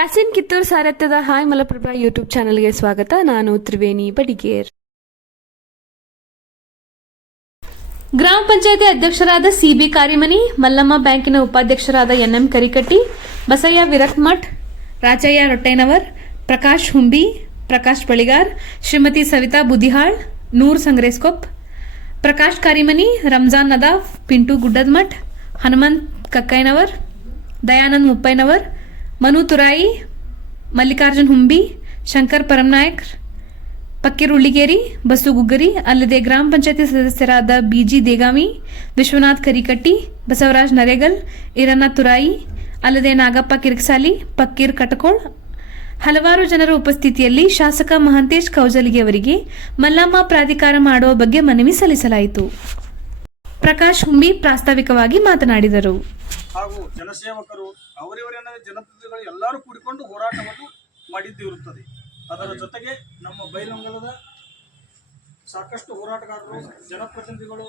Yasin Kittur ಸಾರಥ್ಯದ hi Malaprabha YouTube ಚಾನೆಲ್ಗೆ ಸ್ವಾಗತ. ನಾನು ತ್ರಿವೇಣಿ ಬಡಿಗೇರ್. ಗ್ರಾಮ ಪಂಚಾಯತಿ ಅಧ್ಯಕ್ಷರಾದ ಸಿಬಿ ಕಾರಿಮನಿ, ಮಲ್ಲಮ್ಮ ಬ್ಯಾಂಕಿನ ಉಪಾಧ್ಯಕ್ಷರಾದ ಎನ್ಎಂ ಕರಿಕಟ್ಟಿ, ಬಸಯ್ಯ ವಿರಕ್ಮಠ್, ರಾಜಯ್ಯ ರೊಟ್ಟೆನವರ್, ಪ್ರಕಾಶ್ ಹುಂಬಿ, ಪ್ರಕಾಶ್ ಬಳಿಗಾರ್, ಶ್ರೀಮತಿ ಸವಿತಾ ಬುದಿಹಾಳ್, ನೂರ್ ಸಂಗ್ರೇಸ್ಕೊಪ್, ಪ್ರಕಾಶ್ ಕಾರಿಮನಿ, ರಂಜಾನ್ ನದಾಫ್, ಪಿಂಟು ಗುಡ್ಡದಮಠ್, ಹನುಮಂತ್ ಕಕ್ಕೈನವರ್, ದಯಾನಂದ್ ಮುಪ್ಪೈನವರ್, ಮನು ತುರಾಯಿ, ಮಲ್ಲಿಕಾರ್ಜುನ್ ಹುಂಬಿ, ಶಂಕರ್ ಪರಮನಾಯಕ್, ಪಕ್ಕೀರ್ ಉಳ್ಳಿಗೇರಿ, ಬಸು ಗುಗ್ಗರಿ, ಅಲ್ಲದೆ ಗ್ರಾಮ ಪಂಚಾಯತಿ ಸದಸ್ಯರಾದ ಬಿಜಿ ದೇಗಾಮಿ, ವಿಶ್ವನಾಥ್ ಕರಿಕಟ್ಟಿ, ಬಸವರಾಜ್ ನರೇಗಲ್, ಈರಣ್ಣ ತುರಾಯಿ, ಅಲ್ಲದೆ ನಾಗಪ್ಪ ಕಿರ್ಕಸಾಲಿ, ಪಕ್ಕೀರ್ ಕಟಕೋಳ್, ಹಲವಾರು ಜನರ ಉಪಸ್ಥಿತಿಯಲ್ಲಿ ಶಾಸಕ ಮಹಂತೇಶ್ ಕೌಜಲಗಿ ಅವರಿಗೆ ಮಲ್ಲಮ್ಮ ಪ್ರಾಧಿಕಾರ ಮಾಡುವ ಬಗ್ಗೆ ಮನವಿ ಸಲ್ಲಿಸಲಾಯಿತು. ಪ್ರಕಾಶ್ ಹುಂಬಿ ಪ್ರಾಸ್ತಾವಿಕವಾಗಿ ಮಾತನಾಡಿದರು. ಹಾಗೂ ಜನಸೇವಕರು ಅವರಿವರ ಜನಪ್ರತಿನಿಧಿಗಳು ಎಲ್ಲರೂ ಕೂಡಿಕೊಂಡು ಹೋರಾಟವನ್ನು ಮಾಡಿದ್ದು ಇರುತ್ತದೆ. ಅದರ ಜೊತೆಗೆ ನಮ್ಮ ಬೈಲಹೊಂಗಲದ ಸಾಕಷ್ಟು ಹೋರಾಟಗಾರರು, ಜನಪ್ರತಿನಿಧಿಗಳು,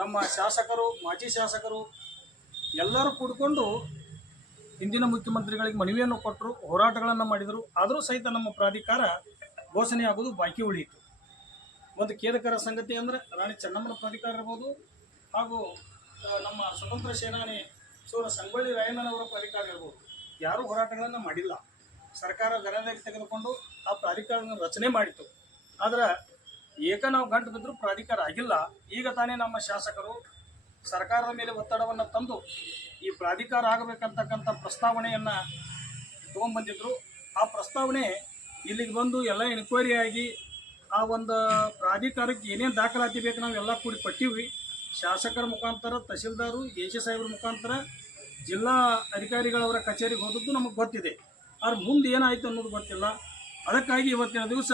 ನಮ್ಮ ಶಾಸಕರು, ಮಾಜಿ ಶಾಸಕರು ಎಲ್ಲರೂ ಕೂಡಿಕೊಂಡು ಹಿಂದಿನ ಮುಖ್ಯಮಂತ್ರಿಗಳಿಗೆ ಮನವಿಯನ್ನು ಕೊಟ್ಟರು, ಹೋರಾಟಗಳನ್ನು ಮಾಡಿದರು. ಆದರೂ ಸಹಿತ ನಮ್ಮ ಪ್ರಾಧಿಕಾರ ಘೋಷಣೆಯಾಗುವುದು ಬಾಕಿ ಉಳಿಯಿತು. ಒಂದು ಖೇದಕರ ಸಂಗತಿ ಅಂದರೆ ರಾಣಿ ಚೆನ್ನಮ್ಮನ ಪ್ರಾಧಿಕಾರ ಇರ್ಬೋದು, ಹಾಗೂ ನಮ್ಮ ಸ್ವತಂತ್ರ ಸೇನಾನಿ ಸೂರ ಸಂಗೊಳ್ಳಿ ರಾಯಣ್ಣನವರ ಪ್ರಾಧಿಕಾರ ಇರ್ಬೋದು, ಯಾರೂ ಹೋರಾಟಗಳನ್ನು ಮಾಡಿಲ್ಲ. ಸರ್ಕಾರ ಗಣನೆಗೆ ತೆಗೆದುಕೊಂಡು ಆ ಪ್ರಾಧಿಕಾರವನ್ನು ರಚನೆ ಮಾಡಿತು. ಆದರೆ ನಾವು ಗಂಟು ಬಿದ್ದರೂ ಪ್ರಾಧಿಕಾರ ಆಗಿಲ್ಲ. ಈಗ ತಾನೇ ನಮ್ಮ ಶಾಸಕರು ಸರ್ಕಾರದ ಮೇಲೆ ಒತ್ತಡವನ್ನು ತಂದು ಈ ಪ್ರಾಧಿಕಾರ ಆಗಬೇಕಂತಕ್ಕಂಥ ಪ್ರಸ್ತಾವನೆಯನ್ನು ತೊಗೊಂಡ್ಬಂದಿದ್ರು. ಆ ಪ್ರಸ್ತಾವನೆ ಇಲ್ಲಿಗೆ ಬಂದು ಎಲ್ಲ ಎನ್ಕ್ವೈರಿ ಆಗಿ ಆ ಒಂದು ಪ್ರಾಧಿಕಾರಕ್ಕೆ ಏನೇನು ದಾಖಲಾತಿ ಬೇಕು ನಾವೆಲ್ಲ ಕೂಡಿ ಕೊಟ್ಟಿವಿ. ಶಾಸಕರ ಮುಖಾಂತರ, ತಹಶೀಲ್ದಾರು, ಎ.ಸಿ. ಸಾಹೇಬ್ರ ಮುಖಾಂತರ ಜಿಲ್ಲಾ ಅಧಿಕಾರಿಗಳವರ ಕಚೇರಿಗೆ ಹೋದದ್ದು ನಮಗೆ ಗೊತ್ತಿದೆ. ಆದ್ರೆ ಮುಂದೆ ಏನಾಯಿತು ಅನ್ನೋದು ಗೊತ್ತಿಲ್ಲ. ಅದಕ್ಕಾಗಿ ಇವತ್ತಿನ ದಿವಸ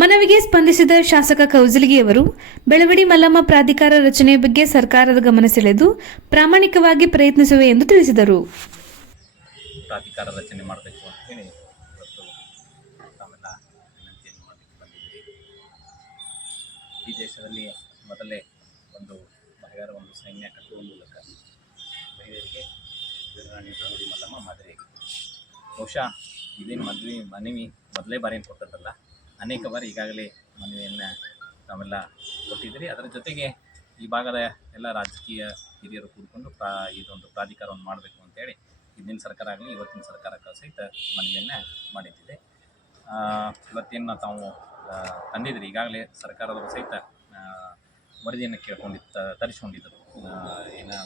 ಮನವಿಗೆ ಸ್ಪಂದಿಸಿದ ಶಾಸಕ ಕೌಜಲಗಿಯವರು ಬೆಳವಡಿ ಮಲ್ಲಮ್ಮ ಪ್ರಾಧಿಕಾರ ರಚನೆ ಬಗ್ಗೆ ಸರ್ಕಾರದ ಗಮನ ಸೆಳೆದು ಪ್ರಾಮಾಣಿಕವಾಗಿ ಪ್ರಯತ್ನಿಸುವೆ ಎಂದು ತಿಳಿಸಿದರು. ಪ್ರಾಧಿಕಾರ ರಚನೆ ಮಾಡಬೇಕು ಅಂತ ಹೇಳಿ ಇವತ್ತು ತಾವೆಲ್ಲ ವಿನಂತಿಯನ್ನು ಮಾಡಲಿಕ್ಕೆ ಬಂದಿದ್ದೀವಿ. ಈ ದೇಶದಲ್ಲಿ ಮೊದಲೇ ಒಂದು ಒಂದು ಸೈನ್ಯ ಕಟ್ಟುವ ಮೂಲಕ ಮಹಿಳೆಯರಿಗೆ ರಾಣಿ ಬೆಳವಡಿ ಮಲ್ಲಮ್ಮ ಮಾದರಿಯಾಗಿತ್ತು. ಬಹುಶಃ ಇದೇನು ಮನವಿ ಮೊದಲೇ ಬಾರಿ ಏನು ಕೊಟ್ಟದ್ದಲ್ಲ, ಅನೇಕ ಬಾರಿ ಈಗಾಗಲೇ ಮನವಿಯನ್ನು ತಾವೆಲ್ಲ ಕೊಟ್ಟಿದ್ದೀರಿ. ಅದರ ಜೊತೆಗೆ ಈ ಭಾಗದ ಎಲ್ಲ ರಾಜಕೀಯ ಹಿರಿಯರು ಕೂಡಿಕೊಂಡು ಇದೊಂದು ಪ್ರಾಧಿಕಾರವನ್ನು ಮಾಡಬೇಕು ಅಂತೇಳಿ ಹಿಂದಿನ ಸರ್ಕಾರ ಆಗಲಿ ಇವತ್ತಿನ ಸರ್ಕಾರಕ್ಕೆ ಸಹಿತ ಮನವಿಯನ್ನು ಮಾಡಿದ್ದಿದೆ. ಇವತ್ತೇನು ತಾವು ತಂದಿದ್ರಿ, ಈಗಾಗಲೇ ಸರ್ಕಾರದವರು ಸಹಿತ ವರದಿಯನ್ನು ತರಿಸ್ಕೊಂಡಿದ್ದರು. ಏನು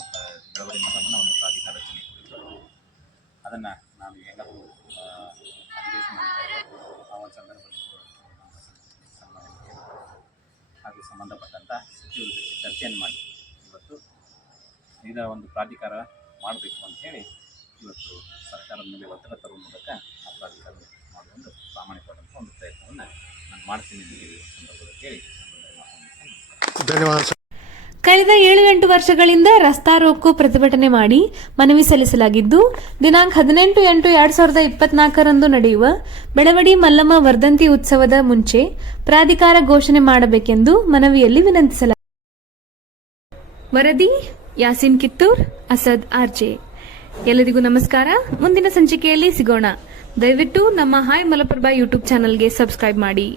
ಬೆಳವಡಿ ಮಲ್ಲಮ್ಮನ ಒಂದು ಪ್ರಾಧಿಕಾರ ರಚನೆ ಕುರಿತು ಅದನ್ನು ನಾವು ಎಲ್ಲರೂ ಅಧಿವೇಶನ ಆ ಒಂದು ಸಂದರ್ಭದಲ್ಲಿ ಹಾಗೂ ಸಂಬಂಧಪಟ್ಟಂಥ ಸಚಿವರ ಜೊತೆ ಚರ್ಚೆಯನ್ನು ಮಾಡಿ ಇವತ್ತು ಇದರ ಒಂದು ಪ್ರಾಧಿಕಾರ ಮಾಡಬೇಕು ಅಂಥೇಳಿ ಇವತ್ತು ಸರ್ಕಾರದ ಮೇಲೆ ಒತ್ತಡ ತರುವ ಮೂಲಕ ಆ ಪ್ರಾಧಿಕಾರ ಮಾಡುವ ಒಂದು ಪ್ರಾಮಾಣಿಕವಾದಂಥ ಒಂದು ಪ್ರಯತ್ನವನ್ನು ನಾನು ಮಾಡ್ತೀನಿ ಈ ಸಂದರ್ಭದಲ್ಲಿ ಹೇಳಿ ಧನ್ಯವಾದ. ಕಳೆದ 7-8 ವರ್ಷಗಳಿಂದ ರಸ್ತಾ ರೋಕೋ ಪ್ರತಿಭಟನೆ ಮಾಡಿ ಮನವಿ ಸಲ್ಲಿಸಲಾಗಿದ್ದು, ದಿನಾಂಕ 18/8/2024 ನಡೆಯುವ ಬೆಳವಡಿ ಮಲ್ಲಮ್ಮ ವರ್ಧಂತಿ ಉತ್ಸವದ ಮುಂಚೆ ಪ್ರಾಧಿಕಾರ ಘೋಷಣೆ ಮಾಡಬೇಕೆಂದು ಮನವಿಯಲ್ಲಿ ವಿನಂತಿಸಲಾಗಿದೆ. ವರದಿ ಯಾಸಿನ್ ಕಿತ್ತೂರ್, ಅಸದ್ ಆರ್ಜೆ. ಎಲ್ಲರಿಗೂ ನಮಸ್ಕಾರ. ಮುಂದಿನ ಸಂಚಿಕೆಯಲ್ಲಿ ಸಿಗೋಣ. ದಯವಿಟ್ಟು ನಮ್ಮ ಹಾಯ್ ಮಲಪ್ರಭಾ ಯೂಟ್ಯೂಬ್ ಚಾನೆಲ್ಗೆ ಸಬ್ಸ್ಕ್ರೈಬ್ ಮಾಡಿ.